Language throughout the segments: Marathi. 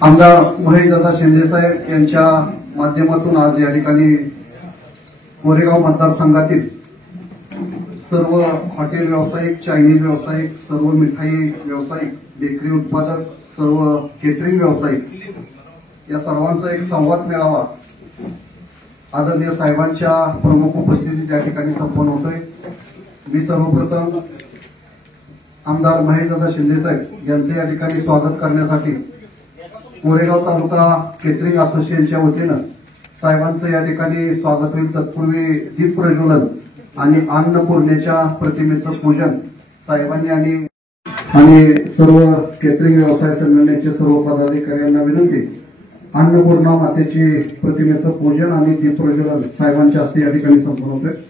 आमदार महेशदादा शिंदे साहेब यांच्या माध्यमातून आज या ठिकाणी कोरेगाव मतदारसंघातील सर्व हॉटेल व्यावसायिक, चायनीज व्यावसायिक, सर्व मिठाई व्यावसायिक, बेकरी उत्पादक, सर्व केटरिंग व्यावसायिक या सर्वांचा एक संवाद मेळावा आदरणीय साहेबांच्या प्रमुख उपस्थितीत या ठिकाणी संपन्न होतोय। मी सर्वप्रथम आमदार महेशदादा शिंदे साहेब यांचे या ठिकाणी स्वागत करण्यासाठी कोरेगाव तालुका केटरिंग असोसिएशनच्या वतीनं साहेबांचं या ठिकाणी स्वागत होईल। तत्पूर्वी दीप प्रज्वलन आणि अन्नपूर्णेच्या प्रतिमेचं पूजन साहेबांनी आणि सर्व केटरिंग व्यवसाय संघटनेचे सर्व पदाधिकाऱ्यांना विनंती, अन्नपूर्णा मातेची प्रतिमेचं पूजन आणि दीप प्रज्वलन साहेबांच्या हस्ते या ठिकाणी संपन्न होते।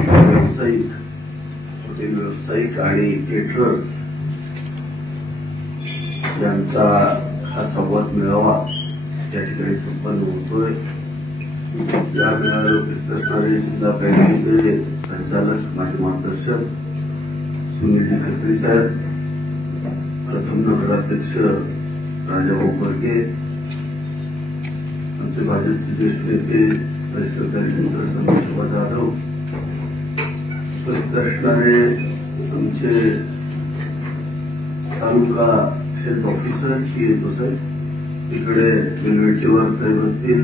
व्यावसायिक, हॉटेल व्यावसायिक आणि केटरर्स यांचा हा संवाद मेळावा या ठिकाणी संपन्न होतोय। या मेळाव्याला उपस्थित असणारे जिल्हा बँकेचे संचालक, माजी मार्गदर्शक सुनील खत्री साहेब, प्रथम नगराध्यक्ष राजाभाऊ बर्गे, आमचे भाजपचे ज्येष्ठ नेते सरकारी मंत्री संतोष जाधव, उपस्थित असणारे आमचे तालुका हेल्थ ऑफिसर PHO साहेब, इकडे वेलवेटेवर साहेब असतील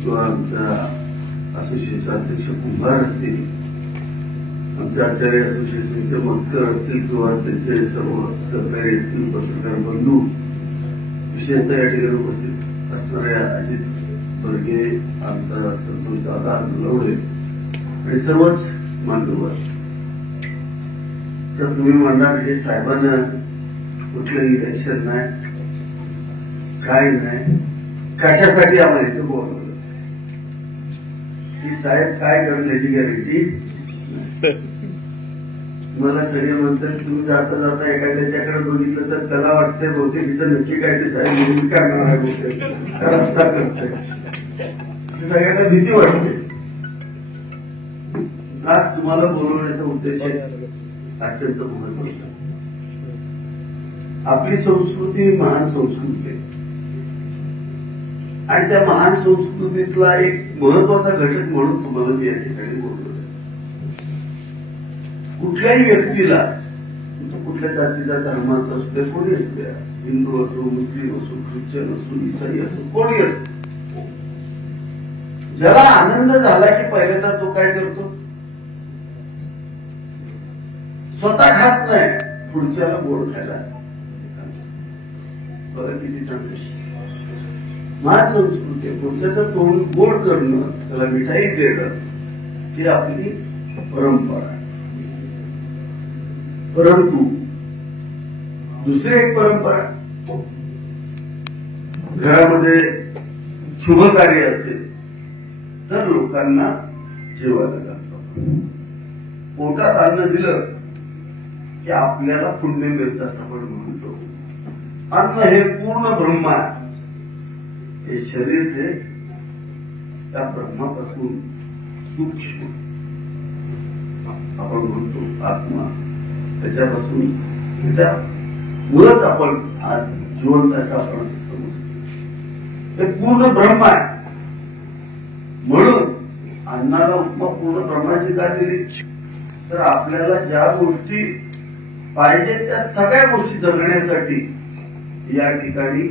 किंवा आमच्या असोसिएशनचे अध्यक्ष कुंभार असतील, आमचे आचार्य असोसिएशनचे मक्कर असतील किंवा त्यांचे सर्व सहकारी असतील, पत्रकार बंधू, विशेषतः या ठिकाणी उपस्थित असणाऱ्या अजित बर्गे, आमचा संतोष दादा नलवडे आणि सर्वच मान्यवर। तर तुम्ही म्हणणार हे साहेबांना कुठलंही इलेक्शन नाही, काय नाही, कशासाठी आम्हाला इथं बोलवलं, की साहेब काय करेल याची गॅरंटी मला सगळे म्हणतात। तुम्ही जाता जाता एखाद्याच्याकडे बघितलं तर त्याला वाटतंय बहुतेक इथं नक्की काय ते साहेब निवडून करणार आहे, रस्ता करतोय, सगळ्यांना भीती वाटते। आज तुम्हाला बोलवण्याचा उद्देश अत्यंत महत्वाचा। आपली संस्कृती महान संस्कृती आहे आणि त्या महान संस्कृतीतला एक महत्वाचा घटक म्हणून तुम्हाला मी या ठिकाणी बोललो। कुठल्याही व्यक्तीला, कुठल्या जातीचा, धर्माचा असू द्या, कोणी असू द्या, हिंदू असो, मुस्लिम असो, ख्रिश्चन असो, ईसाई असो, कोणी असो, ज्याला आनंद झाला की पहिल्यांदा तो काय करतो, स्वतः खात नाही, पुढच्याला गोड खायला। बघा किती चांगलं महान संस्कृती आहे। पुढच्याचं तोंड गोड करणं, त्याला मिठाई देणं, ही आपली परंपरा आहे। परंतु दुसरी एक परंपरा, घरामध्ये शुभ कार्य असेल तर लोकांना जेवायला घालतात, पोटात अन्न दिलं की आपल्याला पुण्य मिळतं असं आपण म्हणतो। अन्न हे पूर्ण ब्रह्म आहे, हे शरीर हे त्या ब्रह्मापासून सूक्ष्म आपण म्हणतो आत्मा, त्याच्यापासून त्याच्या मुळच आपण आज जिवंत असं आपण समजतो। हे पूर्ण ब्रह्म आहे, म्हणून अन्नाला उपमा पूर्ण ब्रह्माची का दिली, तर आपल्याला ज्या गोष्टी पाहिजे त्या सगळ्या गोष्टी जगण्यासाठी या ठिकाणी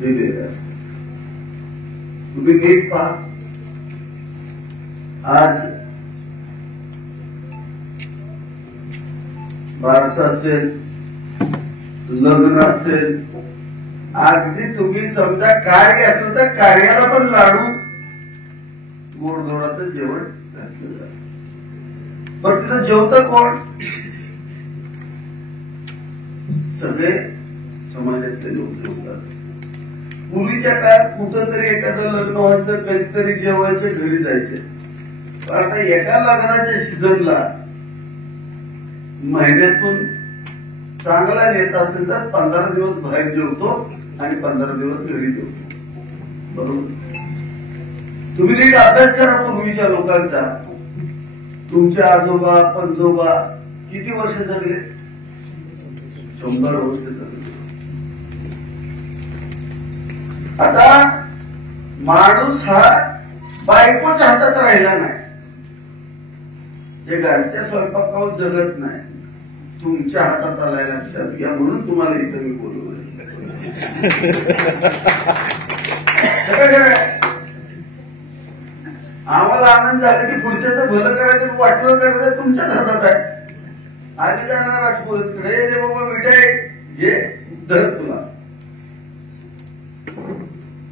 दिलेले असतात. तुम्ही नीट पहा, आज बारसा असेल, लग्न असेल, अगदी तुम्ही समजा कार्य असेल तर कार्याला पण लाडू गोडधोडाचं जेवण घातलं जातं. पण तिथं जेवतं कोण? सगळे समाजातले लोक जेवतात. पूर्वीच्या काळात कुठंतरी एखादं लग्न व्हायचं, कधीतरी जेवायचे, घरी जायचे. पण आता एका लग्नाच्या सीझनला महिन्यातून चांगला नेता असेल तर 15 दिवस बाहेर जेवतो आणि 15 दिवस घरी जेवतो. बरोबर? तुम्ही नीट अभ्यास करा पूर्वीच्या लोकांचा. तुमचे आजोबा पणजोबा किती वर्ष जगले? 100 वर्ष जगले. आता माणूस हा बायकोच्या हातात राहिला नाही. जे घरच्या स्वयंपाकावर जगत नाही, तुमच्या हातात आलाय, लक्षात घ्या. म्हणून तुम्हाला इथं मी बोलवलं. आम्हाला आनंद झाला की पुढच्याचं भलं करायचं, वाटलं करायचं तुमच्याच हातात आहे. आधी जाणार राजपुरीकडे, रे बाबा मिठाई घे, धर तुला.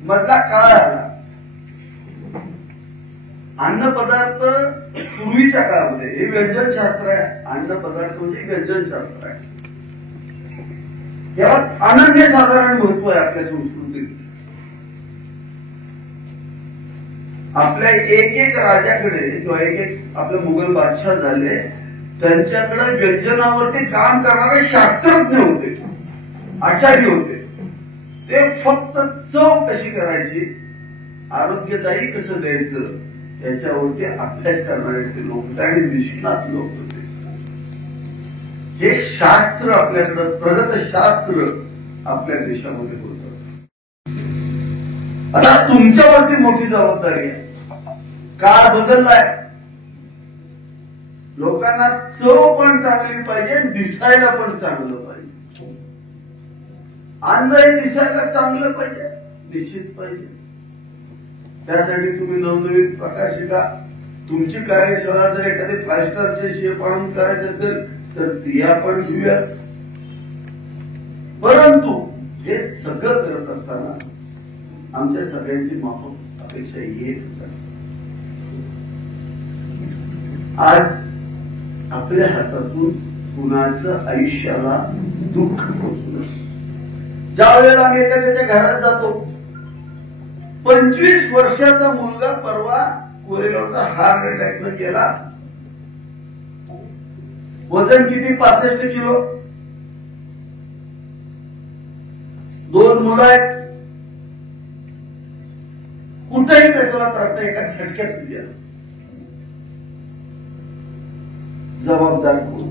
मधला काळ आला. अन्न पदार्थ पूर्वीच्या काळामध्ये हे व्यंजनशास्त्र आहे. अन्न पदार्थ म्हणजे व्यंजनशास्त्र आहे. याला अनन्यसाधारण महत्व आहे आपल्या संस्कृतीत. आपल्या एक राजाकडे किंवा एक आपले मुघल बादशाह झाले, त्यांच्याकडे व्यंजनावरती काम करणारे शास्त्रज्ञ होते, आचार्य होते. ते फक्त चव कशी करायची, आरोग्यदायी कसं द्यायचं याच्यावरती अभ्यास करणारे ते लोक होते आणि निष्णात लोक होते. हे शास्त्र आपल्याकडं, प्रगत शास्त्र आपल्या देशामध्ये होतं. आता तुमच्यावरती मोठी जबाबदारी आहे. काळ बदललाय. लोकांना चव पण चांगली पाहिजे, दिसायला पण चांगलं पाहिजे. अन्न हे दिसायला चांगलं पाहिजे, निश्चित पाहिजे. त्यासाठी तुम्ही नवनवीन प्रकार शिका. तुमची कार्यशाळा जर एखादी 5 स्टारचे शेफ आणून करायचे असेल तर ती आपण घेऊया. परंतु हे सगळं करत असताना आमच्या सगळ्यांची माफक अपेक्षा येत आहे. आज आपल्या हातातून कुणाचं आयुष्याला दुःख पोहोचलं. ज्या वेळेला आम्ही एखाद्याच्या घरात जातो, 25 वर्षाचा मुलगा परवा कोरेगावचा हार्ट अटॅकनं गेला. वजन किती? 65 किलो. 2 मुलं आहेत. कुठेही कसला त्रास नाही, एका झटक्यातच गेला. जबाबदार कोण?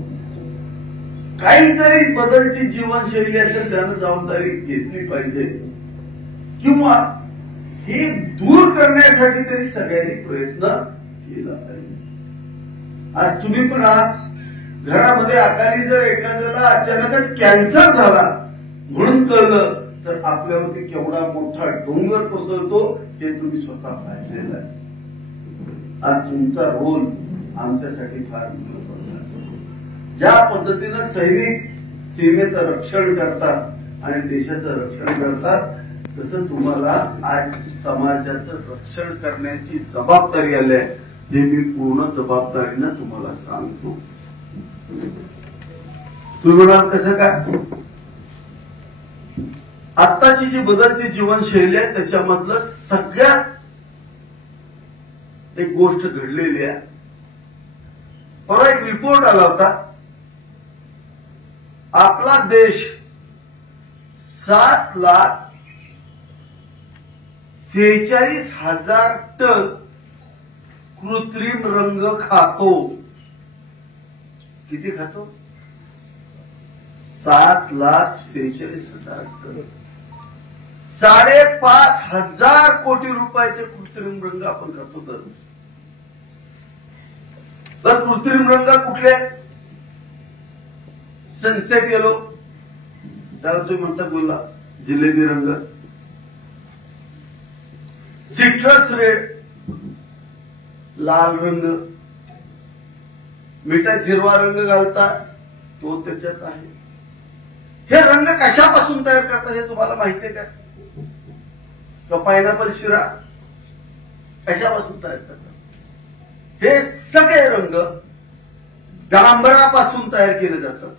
काहीतरी बदलती जीवनशैली असेल त्यानं जबाबदारी घेतली पाहिजे, किंवा हे दूर करण्यासाठी तरी सगळ्यांनी प्रयत्न केला पाहिजे. आज तुम्ही पण आहात घरामध्ये. अकाली जर एखाद्याला अचानकच कॅन्सर झाला म्हणून कळलं तर आपल्यावरती केवढा मोठा डोंगर कोसळतो हे तुम्ही स्वतः पाहिलेलं आहे. आज तुमचा रोल आमच्यासाठी फार महत्वाचा आहे. ज्या पद्धतीनं सैनिक सीमेचं रक्षण करतात आणि देशाचं रक्षण करतात, तसं तुम्हाला आज समाजाचं रक्षण करण्याची जबाबदारी आली आहे. हे मी पूर्ण जबाबदारीनं तुम्हाला सांगतो. तुम्ही म्हणाल कसं काय? आत्ताची जी बदलती जीवनशैली आहे त्याच्यामधलं सगळ्यात एक गोष्ट घडलेली आहे. परवा एक रिपोर्ट आला होता. आपला देश 7,46,000 टन कृत्रिम रंग खातो. किती खातो? 7,46,000 टन. 5,500 कोटी रुपयाचे कृत्रिम रंग आपण खातो दररोज. तर कृत्रिम रंग कुठले? सनसेट येलो, त्याला तुम्ही म्हणता गुलाब, जिलेबी रंग, सिट्रस रेड, लाल रंग, मिठात हिरवा रंग घालता तो त्याच्यात आहे. हे रंग कशापासून तयार करतात हे तुम्हाला माहिती आहे का? पायनॅपल शिरा कशापासून तयार करतात? हे सगळे रंग डांबरापासून तयार केले जातात.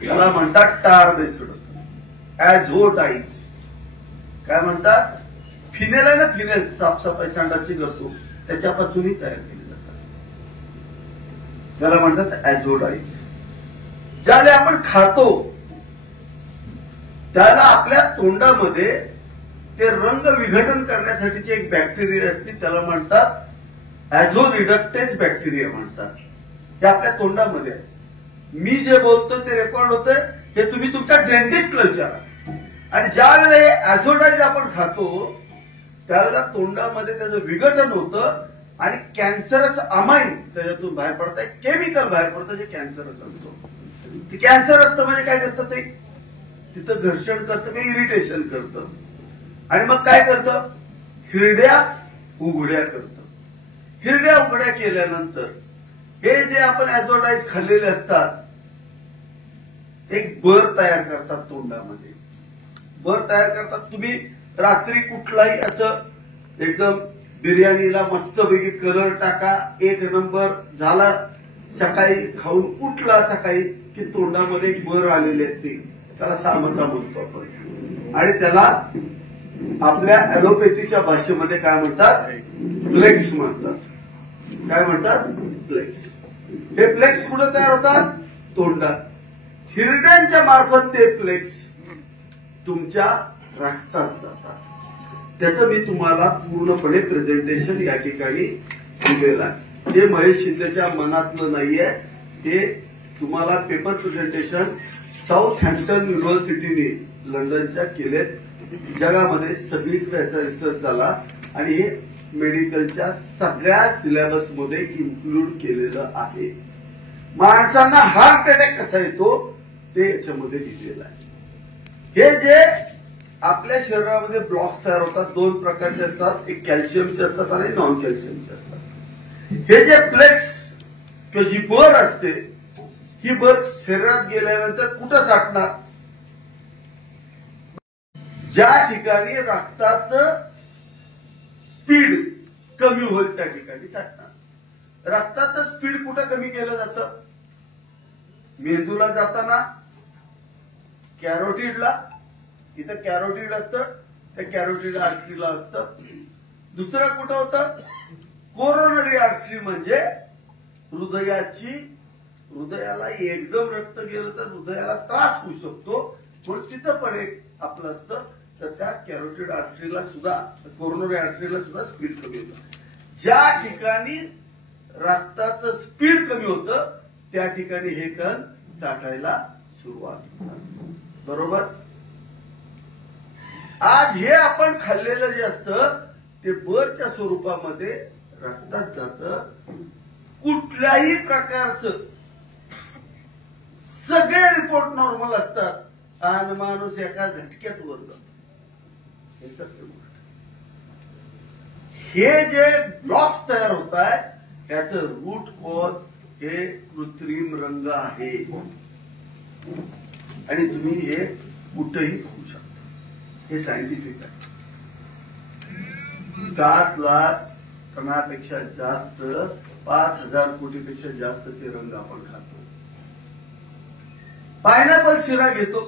त्याला म्हणतात टार बेस्ड ॲझोडाईज. काय म्हणतात? फिनेल आहे ना, फिनेल साफसफाई सांडाची करतो त्याच्यापासूनही तयार केले जातात. त्याला म्हणतात ॲझोडाईज. ज्याला आपण खातो त्याला आपल्या तोंडामध्ये ते रंग विघटन करण्यासाठीची एक बॅक्टेरिया असते, त्याला म्हणतात ॲझोरिडक्टेज बॅक्टेरिया म्हणतात. हे आपल्या तोंडामध्ये आहे. मी जे बोलतो ते रेकॉर्ड होतंय, हे तुम्ही तुमच्या डेंटिस्टला विचारा. आणि ज्या वेळेला ॲझोडाईज आपण खातो त्यावेळेला तोंडामध्ये त्याचं विघटन होतं आणि कॅन्सरस अमाइन त्याच्यातून बाहेर पडतं, एक केमिकल बाहेर पडतं जे कॅन्सरस असतो. ते कॅन्सर असतं म्हणजे काय करतं? ते तिथं घर्षण करतं किंवा इरिटेशन करतं आणि मग काय करतं? हिरड्या उघड्या करतं. हिरड्या उघड्या केल्यानंतर हे जे आपण ॲझोडाईज खाल्लेले असतात एक बर तयार करतात तोंडामध्ये. बर तयार करतात. तुम्ही रात्री कुठलाही असं एकदम बिर्याणीला मस्तपैकी कलर टाका, एक नंबर झाला, सकाळी खाऊन उठला सकाळी की तोंडामध्ये एक बर आलेली असते, त्याला सामंता बोलतो आपण. आणि त्याला आपल्या ॲलोपॅथीच्या भाषेमध्ये काय म्हणतात? फ्लेक्स म्हणतात. काय म्हणतात? फ्लेक्स. हे फ्लेक्स कुठे तयार होतात? तोंडात. हिरड्यांच्या मार्फत ते फ्लेक्स तुमच्या रक्तात जातात. त्याचं मी तुम्हाला पूर्णपणे प्रेझेंटेशन या ठिकाणी दिलेलं आहे. हे महेश शिंदेच्या मनातलं नाहीये, ते तुम्हाला पेपर प्रेझेंटेशन साऊथ हॅम्प्टन युनिव्हर्सिटीने लंडनच्या केलेत. जगामध्ये सगळीकडे याचा रिसर्च झाला आणि हे मेडिकलच्या सगळ्या सिलेबसमध्ये इन्क्लूड केलेलं आहे. माणसांना हार्ट अटॅक कसा येतो ते याच्यामध्ये दिलेलं आहे. हे जे आपल्या शरीरामध्ये ब्लॉक्स तयार होतात, दोन प्रकारचे असतात, एक कॅल्शियमचे असतात आणि नॉन कॅल्शियमचे असतात. हे जे फ्लेक्स किंवा जी बर असते ही बर शरीरात गेल्यानंतर कुठं साठणार? ज्या ठिकाणी रक्ताचं स्पीड कमी होईल त्या ठिकाणी साठणार. रक्ताचं स्पीड कुठं कमी केलं जातं? मेंदूला जाताना कॅरोटिडला, इथं कॅरोटिड असतं, त्या कॅरोटिड आर्टरीला असतं. दुसरं कुठं होतं? कोरोनरी आर्टरी म्हणजे हृदयाला एकदम रक्त गेलं तर हृदयाला त्रास होऊ शकतो, म्हणून तिथं पण एक आपलं असतं. तर त्या कॅरोटिड आर्टरीला सुद्धा, कोरोनरी आर्टरीला सुद्धा स्पीड कमी होतं. ज्या ठिकाणी रक्ताचं स्पीड कमी होतं त्या ठिकाणी हे कण साठायला सुरुवात होतात. बरोबर? आज हे आपण खाल्लेलं जे असतं ते बरच्या स्वरूपामध्ये रक्तात जातं. कुठल्याही प्रकारचं सगळे रिपोर्ट नॉर्मल असतात आणि माणूस एका झटक्यात वर जातो. हे सगळी गोष्ट. हे जे ब्लॉक्स तयार होत आहे त्याचं रूट कॉज हे कृत्रिम रंग आहे आणि तुम्ही हे कुठेही होऊ शकता. हे सायंटिफिक आहे. 7 लाख टनापेक्षा जास्त, 5,000 कोटीपेक्षा जास्तचे रंग आपण खातो. पायनॅपल शिरा घेतो.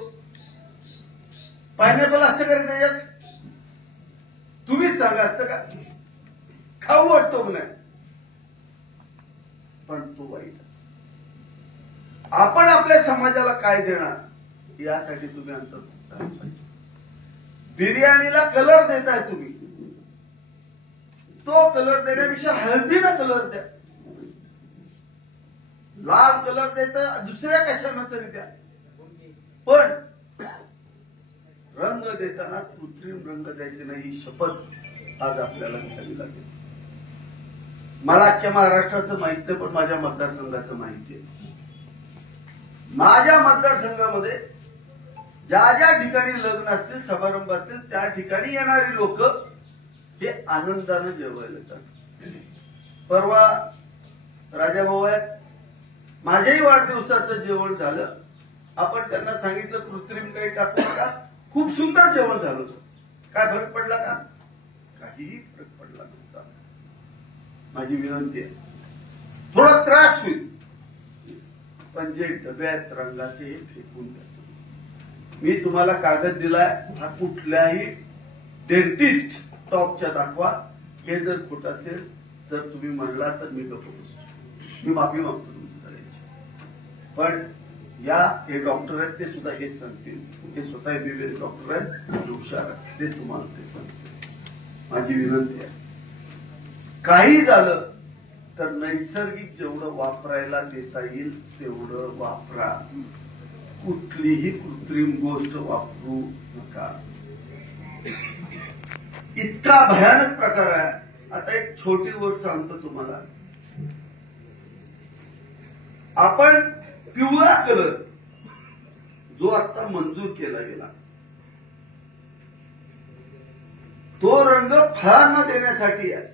पायनॅपल असतं का रे त्याच्यात? तुम्हीच सांगा, असतं का? खाऊ वाटतो नाही, पण तो वाईट. आपण आपल्या समाजाला काय देणार यासाठी तुम्ही अंतर्मुख झाला पाहिजे. बिर्याणीला कलर देताय तुम्ही, तो कलर देण्यापेक्षा हळदीला कलर द्या. लाल कलर देता, दुसऱ्या कशाला तरी द्या, पण रंग देताना कृत्रिम रंग द्यायचे नाही ही शपथ आज आपल्याला घ्यावी लागेल. मला अख्ख्या महाराष्ट्राचं माहित नाही, पण माझ्या मतदारसंघाचं माहिती आहे. माझ्या मतदारसंघामध्ये ज्या ज्या ठिकाणी लग्न असतील, समारंभ असतील, त्या ठिकाणी येणारी लोक हे आनंदानं जेवायला येतात. परवा राजाभाऊ आहेत, माझ्याही वाढदिवसाचं जेवण झालं. आपण त्यांना सांगितलं कृत्रिम काही टाकू नका, खूप सुंदर जेवण झालं होतं. काय फरक पडला का? काहीही फरक पडला नव्हता. माझी विनंती आहे, थोडा त्रास होईल, पण जे डब्यात रंगाचे हे फेकून द्या. मी तुम्हाला कागद दिलाय, हा कुठल्याही डेंटिस्ट टॉपच्या दाखवा. हे जर खोट असेल तर तुम्ही म्हणला तर मी गप्प बसतो, मी माफी मागतो तुमची. पण या हे डॉक्टर आहेत, ते सुद्धा हे सांगतील. हे स्वतः एमबीबीएस डॉक्टर आहेत, हुशार आहेत, ते तुम्हाला ते सांगतील. माझी विनंती आहे, काही झालं तर नैसर्गिक जेवढं वापरायला देता येईल तेवढं वापरा. कुठलीही कृत्रिम गोष्ट वापरू नका. इतका भयानक प्रकार आहे. आता एक छोटी गोष्ट सांगतो तुम्हाला. आपण पिवळा कलर जो आता मंजूर केला गेला, तो रंग फळांना देण्यासाठी आहे.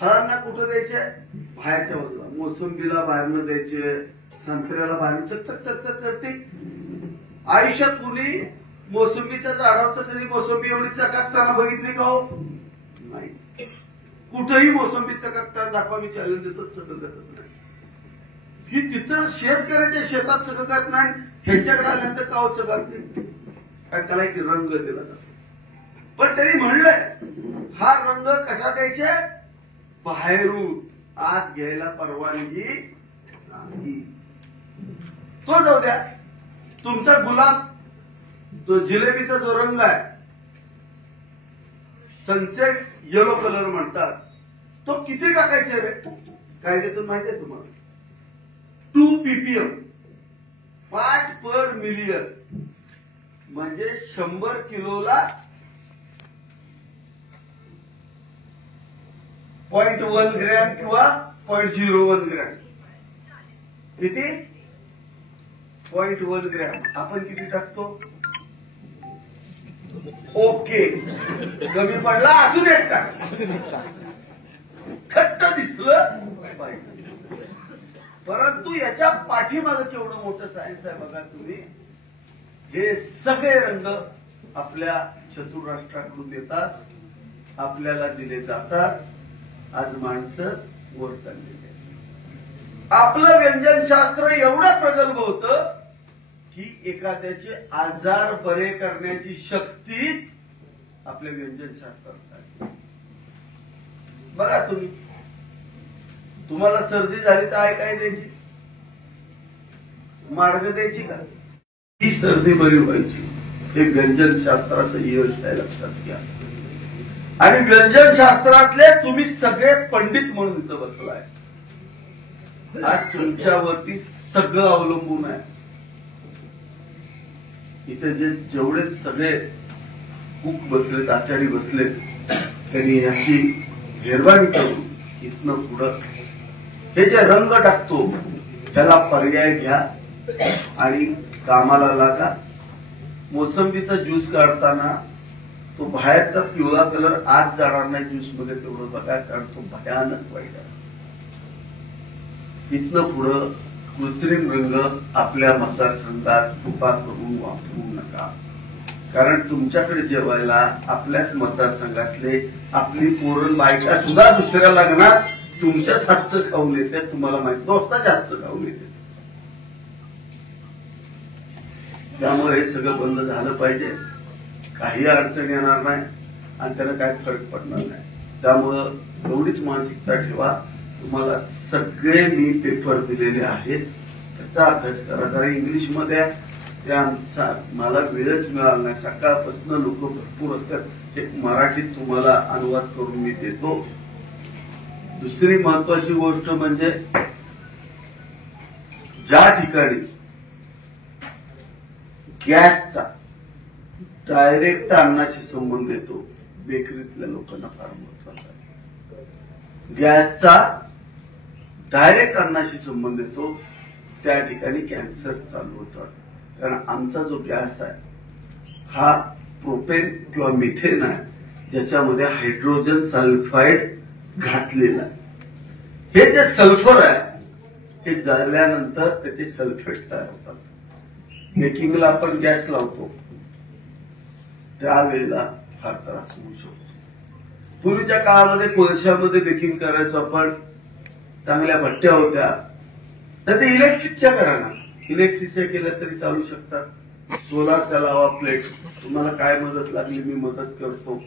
फळांना कुठं द्यायचे? बाहेरच्या बाजूला. मोसंबीला बाहेरनं द्यायचे, संत्र्याला बाहेर चकचक चकचक करते. आयुष्यात कुणी मोसंबीच्या झाडावर कधी मोसंबी एवढी चकाकताना बघितली का हो? नाही. कुठेही मोसंबी चकाकताना दाखवा, मी चॅलेंज देतो, चककतच नाही. ही तिथं शेतकऱ्याच्या शेतात चककत नाही, ह्यांच्याकडे आल्यानंतर का हो चकाकते? कारण त्याला एक रंग दिला नसेल. पण त्यांनी म्हणलंय हा रंग कसा द्यायचे? बाहेरून. आत घ्यायला परवानगी नाही. तो जाऊ द्या. तुमचा गुलाब, तो जिलेबीचा जो रंग आहे, सनसेट येलो कलर म्हणतात, तो किती टाकायचे रे? कायद्यातून माहिती आहे तुम्हाला? 2 ppm, पार्ट पर मिलियन, म्हणजे 100 किलोला 0.1 ग्रॅम किंवा 0.01 ग्रॅम. किती? 0.1 ग्रॅम. आपण किती टाकतो? ओके, कमी पडला अजून एक टाक. खट्ट दिसलं पाहिजे. परंतु याच्या पाठीमागे केवढं मोठं सायन्स आहे बघा तुम्ही. हे सगळे रंग आपल्या चतुराष्ट्राकडून येतात, आपल्याला दिले जातात. आज माणसं वर चाललेली आहेत. आपलं व्यंजनशास्त्र एवढं प्रगल्भ होतं की एखाद्याचे आजार बरे करण्याची शक्ती आपल्या व्यंजनशास्त्रात आहे. बघा तुम्ही, तुम्हाला सर्दी झाली तर काय द्यायची? माडगं द्यायची का? ही सर्दी बरी व्हायची. हे व्यंजनशास्त्राचं यश आहे, लक्षात घ्या. आणि व्यंजनशास्त्रातले तुम्ही सगळे पंडित म्हणून इथं बसलाय. आज तुमच्यावरती सगळं अवलंबून आहे. इथे जेवढे सगळे कुक बसलेत, आचारी बसलेत, त्यांनी याची मेहरबानी करून इथनं पुढं हे जे रंग टाकतो त्याला पर्याय घ्या आणि कामाला लागा. मोसंबीचा ज्यूस काढताना तो बाहेरचा पिवळा कलर आत जाणार नाही ज्यूस मध्ये, तेवढं बघा, कारण तो भयानक वाईट आहे. इथनं पुढं कृत्रिम रंग आपल्या मतदारसंघात कृपा करून वापरू नका. कारण तुमच्याकडे जेवायला आपल्याच मतदारसंघातले आपली पोरण बायका सुद्धा दुसऱ्या लग्नात तुमच्याच हातचं खाऊन येते. तुम्हाला माहिती, दोस्ताच्या हातचं खाऊन येते. त्यामुळे हे सगळं बंद झालं पाहिजे. काही अडचण येणार नाही आणि त्याला काही फरक पडणार नाही. त्यामुळं एवढीच मानसिकता ठेवा. तुम्हाला सगळे मी पेपर दिलेले आहेत, त्याचा अभ्यास करा. जरा इंग्लिशमध्ये त्या मला वेळच मिळाला नाही. सकाळपासून लोक भरपूर असतात. एक मराठीत तुम्हाला अनुवाद करून मी देतो. दुसरी महत्वाची गोष्ट म्हणजे ज्या ठिकाणी गॅसचा डायरेक्ट अन्नाशी संबंध येतो, बेकरीतल्या लोकांना फार महत्वाचा आहे. गॅसचा डायरेक्ट अन्नाशी संबंध येतो, त्या ठिकाणी कॅन्सर चालू होतात. कारण आमचा जो गॅस आहे हा प्रोपेन किंवा मिथेन आहे, ज्याच्यामध्ये हायड्रोजन सल्फाईड घातलेलं आहे. हे जे सल्फर आहे हे जाळल्यानंतर त्याचे सल्फेट्स तयार होतात. बेकिंगला आपण गॅस लावतो त्यावेळेला फार त्रास होऊ शकतो. पूर्वीच्या काळामध्ये कोळशामध्ये बेकिंग करायचो आपण, चांगल्या भट्ट्या होत्या. तर ते इलेक्ट्रिकच्या करा ना, इलेक्ट्रिकच्या केल्या तरी चालू शकतात. सोलारच्या लावा प्लेट. तुम्हाला काय मदत लागली मी मदत करतो,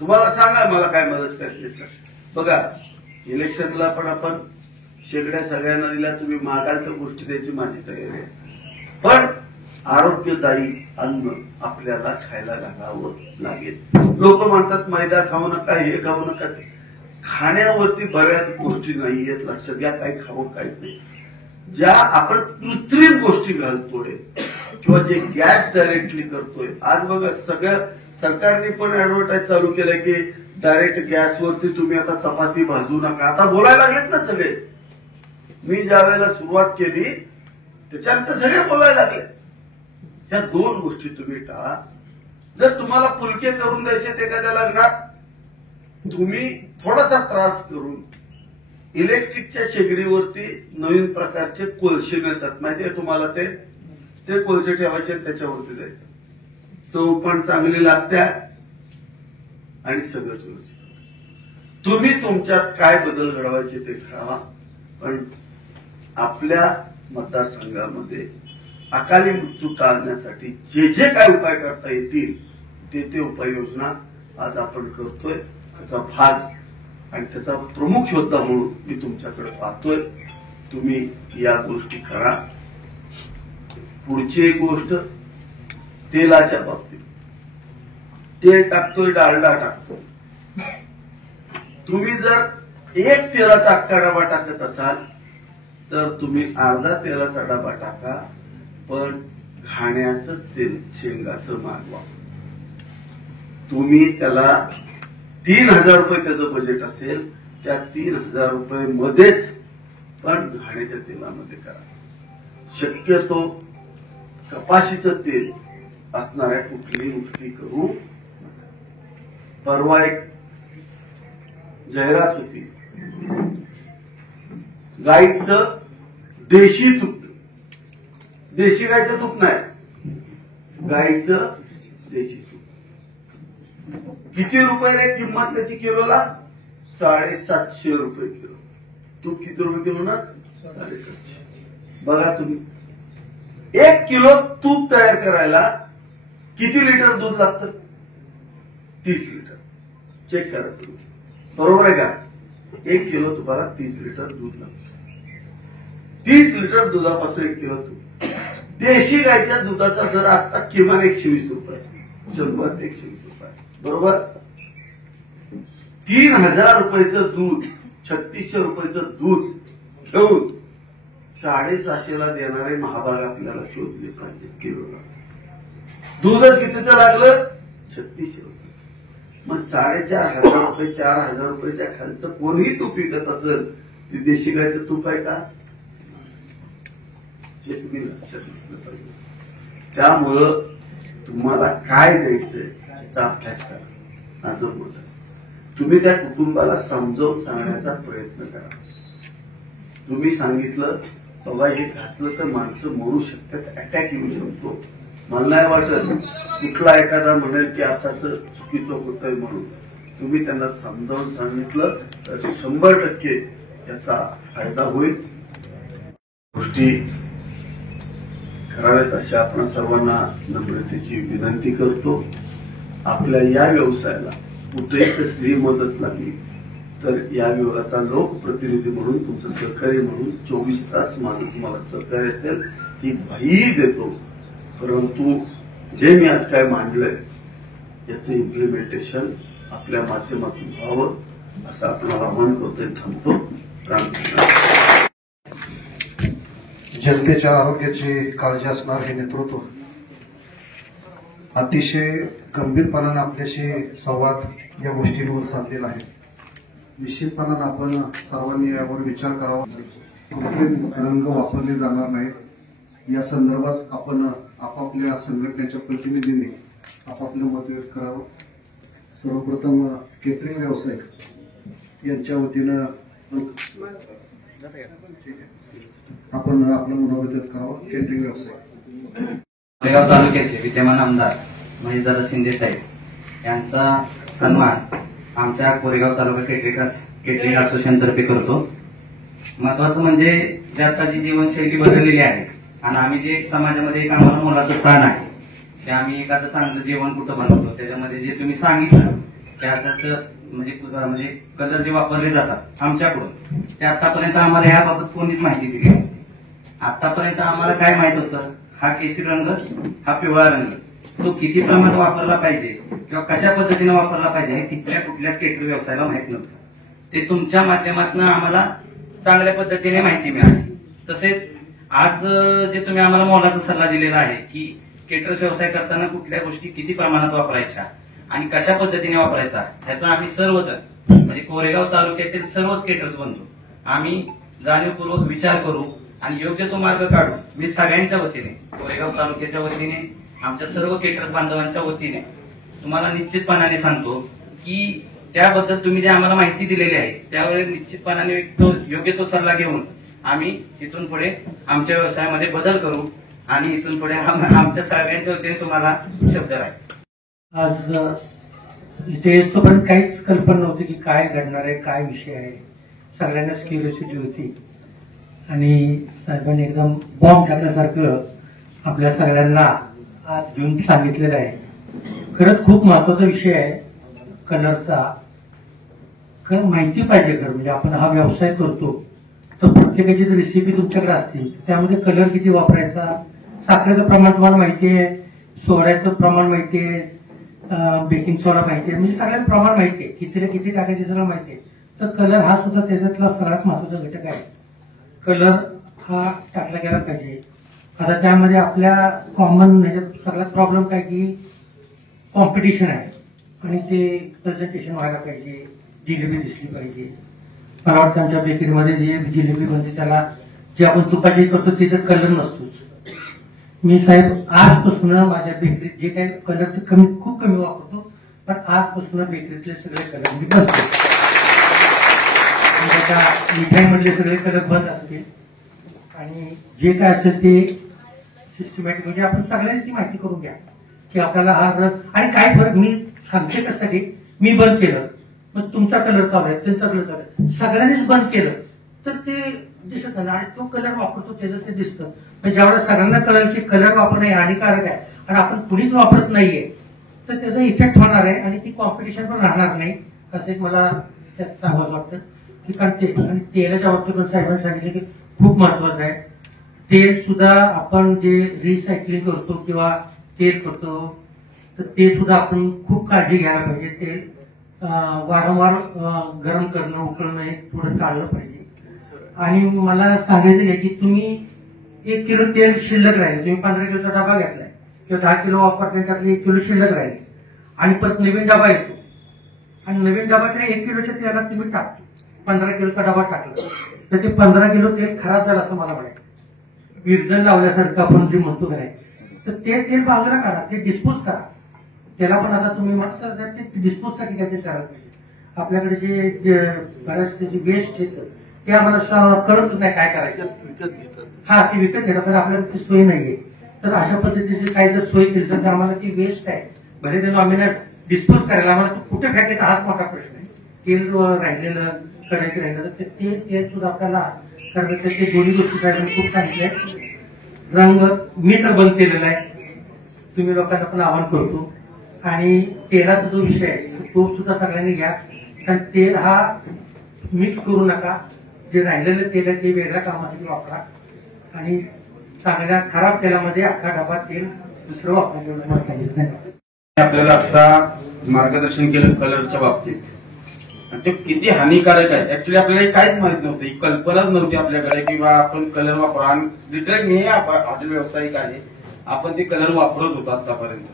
तुम्हाला सांगा मला काय मदत करायची सर. बघा इलेक्शनला पण आपण शेगड्या सगळ्यांना दिल्या, तुम्ही मागाल तर गोष्टी द्यायची माझी तयारी आहे. पण आरोग्यदायी अन्न आपल्याला खायला घालावं लागेल. लोक म्हणतात मैदा खाऊ नका, हे खाऊ नका. खाण्यावरती बऱ्याच गोष्टी नाहीयेत, लक्षात घ्या. काही खावं काही नाही. ज्या आपण कृत्रिम गोष्टी घालतोय किंवा जे गॅस डायरेक्टली करतोय, आज बघा सगळ्या सरकारने पण ऍडव्हर्टाईज चालू केलंय की डायरेक्ट गॅसवरती तुम्ही आता चपाती भाजू नका. आता बोलायला लागलेत ना सगळे. मी ज्या वेळेला सुरुवात केली त्याच्यानंतर सगळे बोलायला लागले. या दोन गोष्टी तुम्ही टाळा. जर तुम्हाला पुलके करून द्यायचे ते एखाद्या लग्नात, तुम्ही थोडासा त्रास करून इलेक्ट्रिकच्या शेगडीवरती नवीन प्रकारचे कोळसे मिळतात, माहितीये तुम्हाला. ते कोळसे ठेवायचे त्याच्यावरती द्यायचं. चव पण चांगली लागते आणि सगळंच व्यवस्थित. तुम्ही तुमच्यात काय बदल घडवायचे ते घडवा. पण आपल्या मतदारसंघामध्ये अकाली मृत्यू टाळण्यासाठी जे जे काय उपाय करता येतील ते उपाययोजना आज आपण करतोय. त्याचा भाग आणि त्याचा प्रमुख योद्धा म्हणून मी तुमच्याकडे पाहतोय. तुम्ही या गोष्टी करा. पुढची एक गोष्ट तेलाच्या बाबतीत. तेल टाकतोय, डालडा टाकतोय. तुम्ही जर एक तेलाचा अख्खा डबा टाकत असाल तर तुम्ही अर्धा तेलाचा डबा टाका, पण घाण्याचंच तेल शेंगाचं मागवा. तुम्ही त्याला 3,000 रुपये त्याचं बजेट असेल, त्या 3,000 रुपये मध्येच पण घाण्याच्या तेलामध्ये करा. शक्यतो कपाशीचं तेल असणाऱ्या कुठलीही गोष्टी करू. परवा एक जाहिरात होती, गाईचं देशी तूप. देशी गाईचं तूप नाही, गाईचं देशी तूप. किती रुपये रे किंमत त्याची किलोला? 750 रुपये किलो. तूप किती रुपये किलो ना? 750. बघा तुम्ही 1 किलो तूप तयार करायला किती लिटर दूध लागतं? 30 लिटर. चेक करा तुम्ही, बरोबर आहे का? 1 किलो तुपाला 30 लिटर दूध लागतं. 30 लिटर दुधापासून 1 किलो तूप. देशी गायच्या दुधाचा दर आता किमान 120 रुपये, 100 ते 120 रुपये, बरोबर. 3,000 रुपयाचं दूध, 3600 रुपयाचं दूध घेऊन 750 ला देणारे महाभाग आपल्याला शोधले पाहिजे किलोला. दूधच कितीचं लागलं? 3600 रुपये. मग 4,500 रुपये, 4,000 रुपयाच्या खालचं कोणीही तूप विकत असेल, ते देशी गायचं तूप आहे का? हे तुम्ही लक्षात घेतलं पाहिजे. त्यामुळं तुम्हाला काय द्यायचंय याचा अभ्यास करा. माझं बोल, तुम्ही त्या कुटुंबाला समजावून सांगण्याचा प्रयत्न करा. तुम्ही सांगितलं बाबा हे घातलं तर माणसं मरू शकतात, अटॅक येऊ शकतो. मला नाही वाटत कुठला एखादा म्हणेल की असं चुकीचं होतंय म्हणून. तुम्ही त्यांना समजावून सांगितलं तर 100% याचा फायदा होईल. गोष्टी कराव्यात अशी आपण सर्वांना नम्रतेची विनंती करतो. आपल्या या व्यवसायाला कुठेही कसलीही मदत लागली तर या विभागाचा लोकप्रतिनिधी म्हणून, तुमचं सहकारी म्हणून 24 तास माझं तुम्हाला सहकार्य असेल ही ग्वाही देतो. परंतु जे मी आज काय मांडलंय याचं इम्प्लिमेंटेशन आपल्या माध्यमातून व्हावं असं आपल्याला आवाहन करतोय. थांबतो. रामकृष्ण. जनतेच्या आरोग्याची काळजी असणार हे नेतृत्व अतिशय गंभीरपणानं आपल्याशी संवाद या गोष्टींवर साधलेला आहे. निश्चितपणानं आपण सर्वांनी यावर विचार करावा. कृत्रिम रंग वापरले जाणार नाहीत या संदर्भात आपण आपापल्या संघटनेच्या प्रतिनिधींनी आपापलं मत व्यक्त करावं. सर्वप्रथम केटरिंग व्यावसायिक यांच्या वतीनं आपण आपलं मनोगत व्यक्त करावं. केटरिंग व्यावसायिक कोरेगाव तालुक्याचे विद्यमान आमदार महेशदादा शिंदे साहेब यांचा सन्मान आमच्या कोरेगाव तालुका केटरिंग असोसिएशन तर्फे करतो. महत्वाचं म्हणजे जे आताची जीवनशैली बदललेली आहे आणि आम्ही जे समाजामध्ये एक आम्हाला मोलाचं स्थान आहे ते आम्ही एखादं चांगलं जेवण कुठं बनवतो त्याच्यामध्ये जे तुम्ही सांगितलं की असं म्हणजे कलर जे वापरले जातात आमच्याकडून ते आतापर्यंत आम्हाला याबाबत कोणीच माहिती दिली नव्हती. आतापर्यंत आम्हाला काय माहित होतं, हा केशरी रंग, हा पिवळा रंग, तो किती प्रमाणात वापरला पाहिजे किंवा कशा पद्धतीने वापरला पाहिजे हे कुठल्याच केटरिंग व्यवसायाला माहित नव्हतं. ते तुमच्या माध्यमातून आम्हाला चांगल्या पद्धतीने माहिती मिळाली. तसेच आज जे तुम्ही आम्हाला मोलाचा सल्ला दिलेला आहे की केटरर्स व्यवसाय करताना कुठल्या गोष्टी किती प्रमाणात वापरायच्या आणि कशा पद्धतीने वापरायचा ह्याचा आम्ही सर्वजण म्हणजे कोरेगाव तालुक्यातील सर्वच केटर्स बनतो. आम्ही जाणीवपूर्वक विचार करू आणि योग्य तो मार्ग काढू. मी सगळ्यांच्या वतीने कोरेगाव तालुक्याच्या वतीने आमच्या सर्व केटर्स बांधवांच्या वतीने तुम्हाला निश्चितपणाने सांगतो की त्याबद्दल तुम्ही जे आम्हाला माहिती दिलेली आहे त्यावेळी निश्चितपणाने योग्य तो सल्ला घेऊन आम्ही इथून पुढे आमच्या व्यवसायामध्ये बदल करू आणि इथून पुढे आमच्या सगळ्यांच्या वतीने तुम्हाला शब्द राहील. आज इथे येतोपर्यंत काहीच कल्पना नव्हती की काय घडणार आहे, काय विषय आहे. सगळ्यांनाच क्युरिओसिटी होती आणि साहेबांनी एकदम बॉम्ब टाकल्यासारखं आपल्या सगळ्यांना आज घेऊन सांगितलेलं आहे. खरंच खूप महत्वाचा विषय आहे कलरचा. खरं माहिती पाहिजे. खरं म्हणजे आपण हा व्यवसाय करतो तर प्रत्येकाची जर रेसिपी तुमच्याकडे असतील त्यामध्ये कलर किती वापरायचा, साखरेचं प्रमाण तुम्हाला माहिती आहे, सोड्याचं प्रमाण माहिती आहे, बेकिंग सोडा माहिती आहे, म्हणजे सगळ्यात प्रमाण माहिती आहे, कितीला किती टाकायचे सगळं माहिती आहे. तर कलर हा सुद्धा त्याच्यातला सगळ्यात महत्वाचा घटक आहे. कलर हा टाकला गेला पाहिजे. आता त्यामध्ये आपल्या कॉमन ह्याच्यात सगळ्यात प्रॉब्लेम काय की कॉम्पिटिशन आहे आणि ते प्रेझेंटेशन व्हायला पाहिजे, जिलेबी दिसली पाहिजे. मला वाटतं आमच्या बेकरीमध्ये जे जिलेबी बनते त्याला जे आपण तुपाची करतो त्याच्यात कलर नसतोच. मी साहेब आजपासून माझ्या बेकरीत जे काही कलर ते खूप कमी वापरतो, पण आजपासून बेकरीतले सगळे कलर मी बनतो. त्याच्या मिठाईमधले सगळे कलर बंद असतील आणि जे काय असेल ते सिस्टमॅटिक म्हणजे आपण सगळ्यांची ती माहिती करून घ्या की आपल्याला हा रंग आणि काय फरक. मी सांगते कशासाठी, मी बंद केलं मग तुमचा कलर चालू आहे, त्यांचा कलर चालू आहे, सगळ्यांनीच बंद केलं तर ते दिसत नाही आणि तो कलर वापरतो त्याचं ते दिसतं. म्हणजे ज्यावेळेस सगळ्यांना कलर की कलर वापरणं हे हानिकारक आहे आणि आपण कुणीच वापरत नाहीये तर त्याचा इफेक्ट होणार आहे आणि ती कॉम्पिटिशन पण राहणार नाही. असं एक मला त्यात सांगावं वाटतं की कारण ते आणि तेलाच्या बाबतीत पण साहेबांनी सांगितलं की खूप महत्वाचं आहे. तेल सुद्धा आपण जे रिसायकलिंग करतो किंवा तेल करतो तर ते सुद्धा आपण खूप काळजी घ्यायला पाहिजे. तेल वारंवार गरम करणं उकळणं हे थोडं टाळलं पाहिजे. आणि मला सांगायचं आहे की तुम्ही 1 किलो तेल शिल्लक राहिले, तुम्ही 15 किलोचा डबा घेतलाय किंवा 10 किलो वापरताय त्यातले 1 किलो शिल्लक राहिले आणि परत नवीन डबा येतो आणि नवीन डबा त्या 1 किलोच्या तेलात तुम्ही टाकतो. 15 किलोचा डबा टाकला तर ते 15 किलो तेल खराब झालं असं मला म्हणायचं. विरजण लावल्यासारखं आपण जे म्हणतो काय तर ते तेल बाजूला काढा, ते डिस्पोज करा. त्याला पण आता तुम्ही म्हणता साहेब ते डिस्पोज साठी काहीतरी करायला पाहिजे. आपल्याकडे जे बऱ्याच त्याची वेस्ट येतं ते आम्हाला कळतच नाही काय करायचं. हा ते विकत घेतात तर आपल्याला ती सोय नाहीये. तर अशा पद्धतीची काही जर सोय केली तर आम्हाला ती वेस्ट आहे भले ते नॉमिनेट डिस्पोज करायला आम्हाला कुठे फेकायचा हाच मोठा प्रश्न आहे. तेल राहिलेलं कढईत राहिलं तर ते तेल सुद्धा आपल्याला करायचं. ते दोन्ही गोष्टी साहेबांनी खूप सांगितल्या. रंग मी तर बंद केलेला आहे, तुम्ही लोकांना पण आवाहन करतो. आणि तेलाचा जो विषय आहे तो सुद्धा सगळ्यांनी घ्या. कारण तेल हा मिक्स करू नका. जे राहिलेलं तेल आहे ते वेगळ्या कामासाठी वापरा आणि चांगल्या खराब तेलामध्ये अख्खा डबा तेल दुसरं वापरायचं एवढं मला सांगितलं नाही. आपल्याला आता मार्गदर्शन केलं कलरच्या बाबतीत ते किती हानिकारक आहे. ऍक्च्युली आपल्याला काहीच माहित नव्हतं, ही कल्पनाच नव्हती आपल्याकडे की बा आपण कलर वापरा. आणि लिटरली हे हॉटेल व्यावसायिक आहे, आपण ते कलर वापरत होतो आतापर्यंत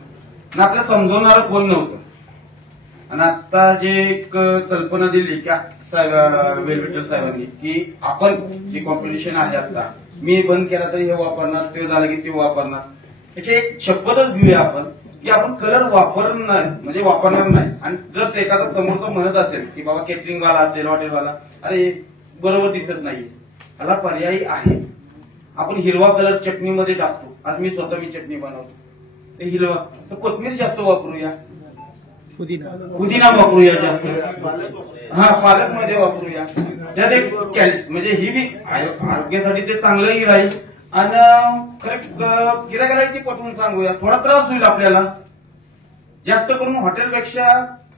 आणि आपल्याला समजवणारं कोण नव्हतं. आणि आता जे एक कल्पना दिली की वेलवेटर साहेबांनी की आपण जे कॉम्पिटिशन आहे आता मी बंद केला तरी हे वापरणार, ते झालं की ते वापरणार. याची एक शपथच घेऊया आपण की आपण कलर वापरणार नाही. आणि जर एखादा समोरचा म्हणत असेल की बाबा केटरिंगवाला असेल, हॉटेलवाला, अरे बरोबर दिसत नाही, याला पर्यायी आहे. आपण हिरवा कलर चटणीमध्ये टाकतो. आज मी चटणी बनवतो ते हिरवा, तर कोथमीर जास्त वापरूया, पुदिना वापरूया जास्त, पालक मध्ये वापरूया. त्यात एक म्हणजे ही बी आरोग्यासाठी ते चांगलंही राहील. आणि खरं गिरायकाला ती पटवून सांगूया, थोडा त्रास होईल आपल्याला. जास्त करून हॉटेलपेक्षा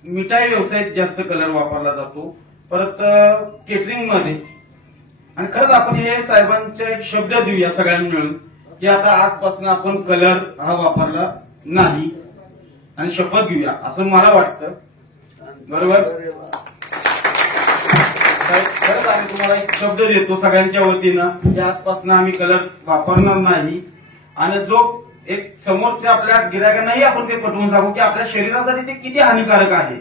मिठाई व्यवसायात जास्त कलर वापरला जातो, परत केटरिंग मध्ये. आणि खरंच आपण हे साहेबांचे एक शब्द देऊया सगळ्यांनी मिळून की आता आजपासून आपण कलर हा वापरला नाही, आणि शपथ घेऊया असं मला वाटतं. बरोबर? खरंच आम्ही तुम्हाला एक शब्द देतो सगळ्यांच्या वतीनं की आजपासून आम्ही कलर वापरणार नाही. आणि जो एक समोरच्या आपल्या गिरायकांनाही आपण ते पटवून सांगू की आपल्या शरीरासाठी ते किती हानिकारक आहे.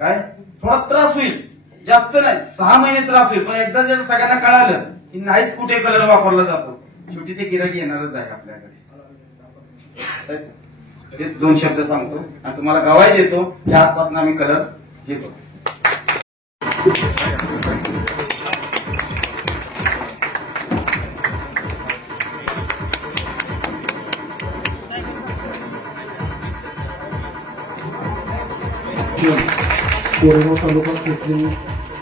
काय थोडा त्रास होईल, जास्त नाही, 6 महिने त्रास होईल, पण एकदा जर सगळ्यांना कळालं की नाहीच कुठे कलर वापरला जातो, शेवटी ते गिरायक येणारच आहे आपल्याकडे. हे 2 शब्द सांगतो आणि तुम्हाला गवाही देतो की आजपासून आम्ही कलर घेतो. कोरेगाव तालुका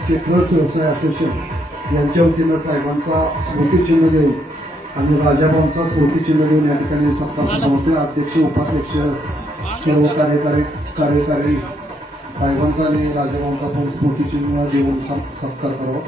केटरर्स व्यवसाय असोसिएशन यांच्या वतीनं साहेबांचा स्मृतिचिन्ह देऊन आणि राजाभाऊंचा स्मृतिचिन्ह देऊन या ठिकाणी सत्कार समारंभ अध्यक्ष, उपाध्यक्ष, सर्व कार्यकारी साहेबांचा आणि राजाभाऊंचा पण स्मृतिचिन्ह देऊन सत्कार करावा.